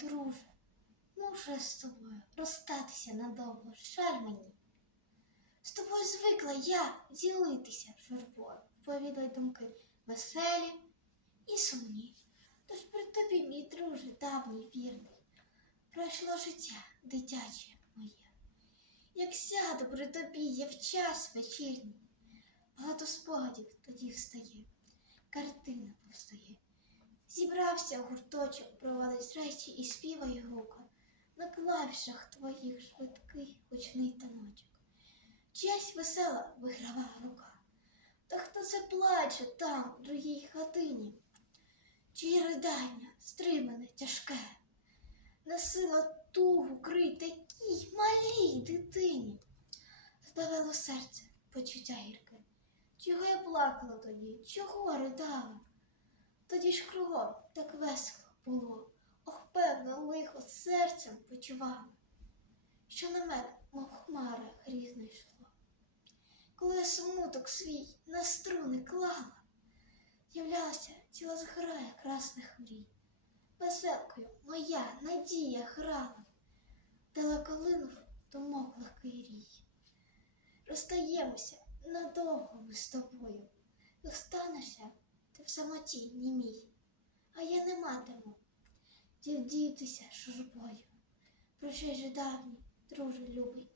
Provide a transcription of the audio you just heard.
друже, мушу я з тобою розстатися надовго, жаль мені. З тобою звикла я ділитися журбою, повідай думки веселі і сумні. Тож при тобі, мій друже, давній вірний, пройшло життя дитяче моє. Як сяду при тобі, я в час вечірній, багато спогадів тоді встає, картина повстає. Зібрався гурточок, провалить речі і співає гука. На клавішах твоїх швидкий гучний таночок. Чиясь весела виграва рука. Та хто це плаче там, в другій хатині? Чиє ридання стримане, тяжке, Насила тугу крий такій малій дитині. Здавило серце почуття гірке. Чого я плакала тоді? Чого ридала? Тоді ж кругом так весело було. Ох, певно, лихо серцем почувала, що на мене, мов хмара грізно йшло. Коли я смуток свій на струни клала, являлася ціла зграя красних мрій. Веселкою моя надія грала, далеко линув думок легкий рій. Розстаємося надовго ми з тобою, і останешся ти в самоті німій, а я не матиму Дівдітися журбою. Прощай же давній, друже любий,